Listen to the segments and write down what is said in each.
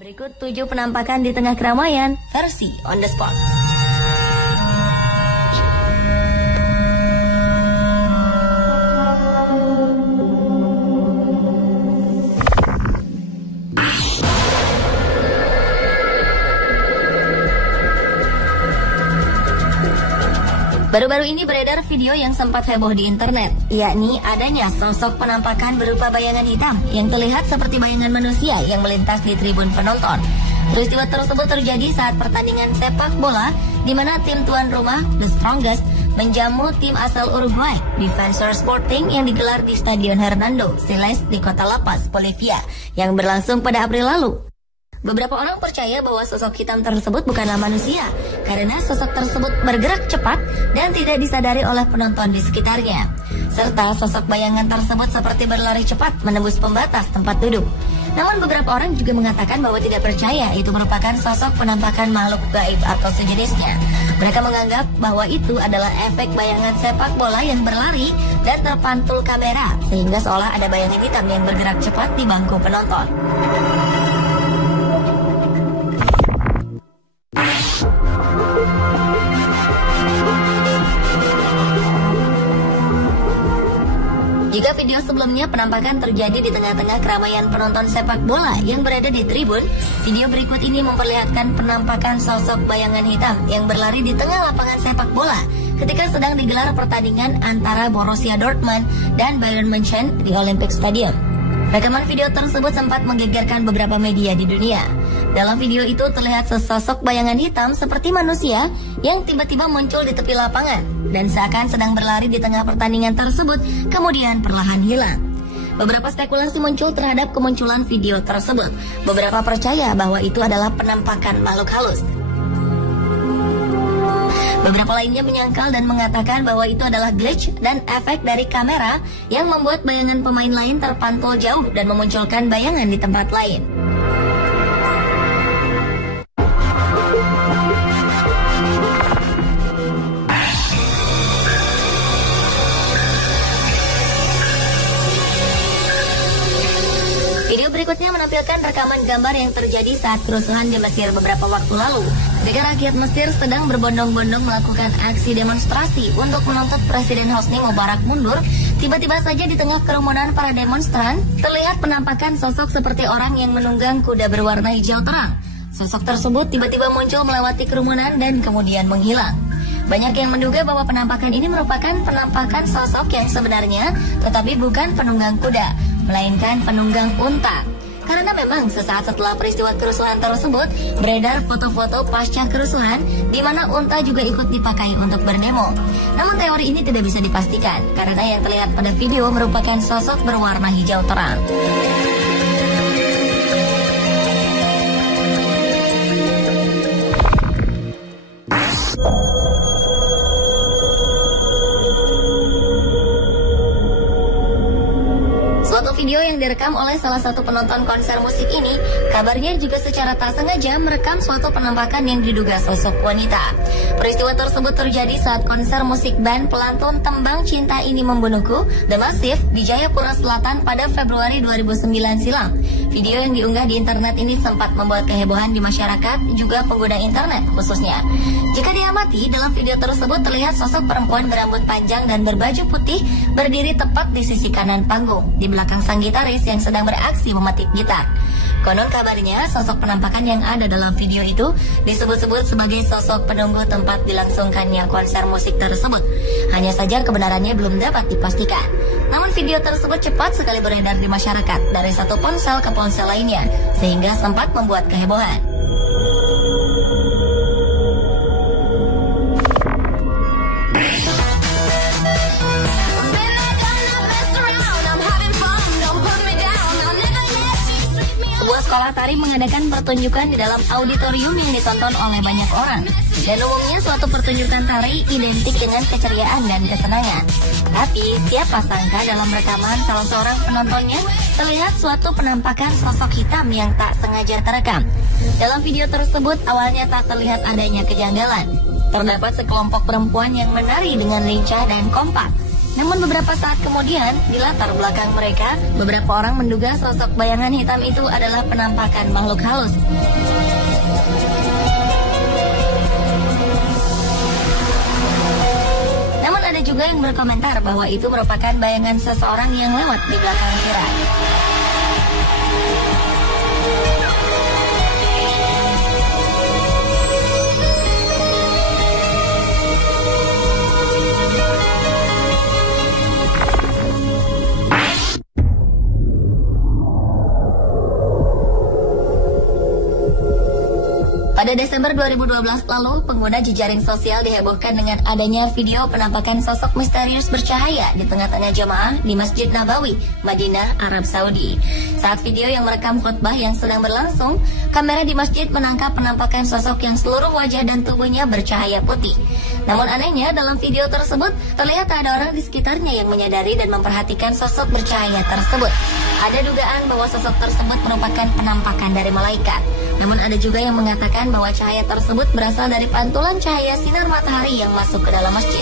Berikut 7 penampakan di tengah keramaian versi on the spot. Baru-baru ini beredar video yang sempat heboh di internet, yakni adanya sosok penampakan berupa bayangan hitam yang terlihat seperti bayangan manusia yang melintas di tribun penonton. Peristiwa tersebut terjadi saat pertandingan sepak bola di mana tim tuan rumah, The Strongest, menjamu tim asal Uruguay, Defensor Sporting yang digelar di Stadion Hernando Siles di kota La Paz, Bolivia, yang berlangsung pada April lalu. Beberapa orang percaya bahwa sosok hitam tersebut bukanlah manusia karena sosok tersebut bergerak cepat dan tidak disadari oleh penonton di sekitarnya. Serta sosok bayangan tersebut seperti berlari cepat menembus pembatas tempat duduk. Namun beberapa orang juga mengatakan bahwa tidak percaya itu merupakan sosok penampakan makhluk gaib atau sejenisnya. Mereka menganggap bahwa itu adalah efek bayangan sepak bola yang berlari dan terpantul kamera sehingga seolah ada bayangan hitam yang bergerak cepat di bangku penonton. Jika video sebelumnya penampakan terjadi di tengah-tengah keramaian penonton sepak bola yang berada di tribun, video berikut ini memperlihatkan penampakan sosok bayangan hitam yang berlari di tengah lapangan sepak bola ketika sedang digelar pertandingan antara Borussia Dortmund dan Bayern München di Olympic Stadium. Rekaman video tersebut sempat menggegerkan beberapa media di dunia. Dalam video itu terlihat sesosok bayangan hitam seperti manusia yang tiba-tiba muncul di tepi lapangan dan seakan sedang berlari di tengah pertandingan tersebut, kemudian perlahan hilang. Beberapa spekulasi muncul terhadap kemunculan video tersebut. Beberapa percaya bahwa itu adalah penampakan makhluk halus. Beberapa lainnya menyangkal dan mengatakan bahwa itu adalah glitch dan efek dari kamera yang membuat bayangan pemain lain terpantul jauh dan memunculkan bayangan di tempat lain. Video berikutnya menampilkan rekaman gambar yang terjadi saat kerusuhan di Mesir beberapa waktu lalu. Ketika rakyat Mesir sedang berbondong-bondong melakukan aksi demonstrasi untuk menuntut Presiden Hosni Mubarak mundur, tiba-tiba saja di tengah kerumunan para demonstran, terlihat penampakan sosok seperti orang yang menunggang kuda berwarna hijau terang. Sosok tersebut tiba-tiba muncul melewati kerumunan dan kemudian menghilang. Banyak yang menduga bahwa penampakan ini merupakan penampakan sosok yang sebenarnya, tetapi bukan penunggang kuda, melainkan penunggang unta. Karena memang sesaat setelah peristiwa kerusuhan tersebut, beredar foto-foto pasca kerusuhan di mana unta juga ikut dipakai untuk berdemo. Namun teori ini tidak bisa dipastikan, karena yang terlihat pada video merupakan sosok berwarna hijau terang. Video yang direkam oleh salah satu penonton konser musik ini, kabarnya juga secara tak sengaja merekam suatu penampakan yang diduga sosok wanita. Peristiwa tersebut terjadi saat konser musik band pelantun Tembang Cinta Ini Membunuhku, The Massive, di Jayapura Selatan pada Februari 2009 silam. Video yang diunggah di internet ini sempat membuat kehebohan di masyarakat, juga pengguna internet khususnya. Jika diamati, dalam video tersebut terlihat sosok perempuan berambut panjang dan berbaju putih berdiri tepat di sisi kanan panggung, di belakang sang gitaris yang sedang beraksi memetik gitar. Konon kabarnya, sosok penampakan yang ada dalam video itu disebut-sebut sebagai sosok penunggu tempat dilangsungkannya konser musik tersebut. Hanya saja kebenarannya belum dapat dipastikan. Namun video tersebut cepat sekali beredar di masyarakat dari satu ponsel ke ponsel lainnya, sehingga sempat membuat kehebohan. Sekolah tari mengadakan pertunjukan di dalam auditorium yang ditonton oleh banyak orang. Dan umumnya suatu pertunjukan tari identik dengan keceriaan dan kesenangan. Tapi siapa sangka dalam rekaman salah seorang penontonnya terlihat suatu penampakan sosok hitam yang tak sengaja terekam. Dalam video tersebut awalnya tak terlihat adanya kejanggalan. Terdapat sekelompok perempuan yang menari dengan lincah dan kompak. Namun beberapa saat kemudian, di latar belakang mereka, beberapa orang menduga sosok bayangan hitam itu adalah penampakan makhluk halus. Namun ada juga yang berkomentar bahwa itu merupakan bayangan seseorang yang lewat di belakang Vira. Pada Desember 2012 lalu, pengguna jejaring sosial dihebohkan dengan adanya video penampakan sosok misterius bercahaya di tengah-tengah jamaah di Masjid Nabawi, Madinah, Arab Saudi. Saat video yang merekam khutbah yang sedang berlangsung, kamera di masjid menangkap penampakan sosok yang seluruh wajah dan tubuhnya bercahaya putih. Namun anehnya, dalam video tersebut terlihat ada orang di sekitarnya yang menyadari dan memperhatikan sosok bercahaya tersebut. Ada dugaan bahwa sosok tersebut merupakan penampakan dari malaikat. Namun ada juga yang mengatakan bahwa cahaya tersebut berasal dari pantulan cahaya sinar matahari yang masuk ke dalam masjid.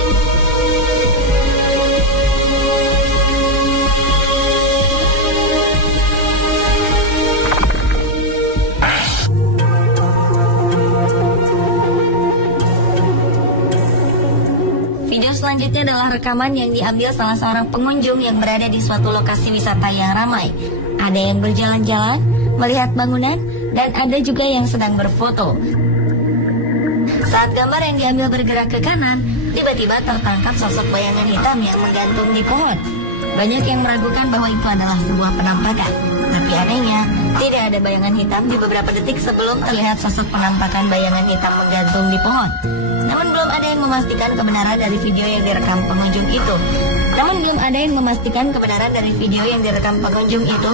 Video selanjutnya adalah rekaman yang diambil salah seorang pengunjung yang berada di suatu lokasi wisata yang ramai. Ada yang berjalan-jalan, melihat bangunan, dan ada juga yang sedang berfoto. Saat gambar yang diambil bergerak ke kanan, tiba-tiba tertangkap sosok bayangan hitam yang menggantung di pohon. Banyak yang meragukan bahwa itu adalah sebuah penampakan. Tapi anehnya, tidak ada bayangan hitam di beberapa detik sebelum terlihat sosok penampakan bayangan hitam menggantung di pohon. Namun belum ada yang memastikan kebenaran dari video yang direkam pengunjung itu.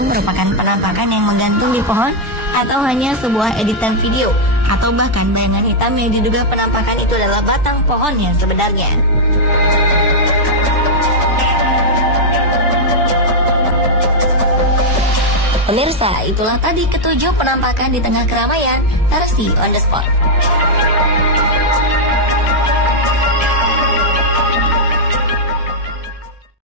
Merupakan penampakan yang menggantung di pohon atau hanya sebuah editan video, atau bahkan bayangan hitam yang diduga penampakan itu adalah batang pohon yang sebenarnya. Pemirsa, itulah tadi ketujuh penampakan di tengah keramaian versi On The Spot.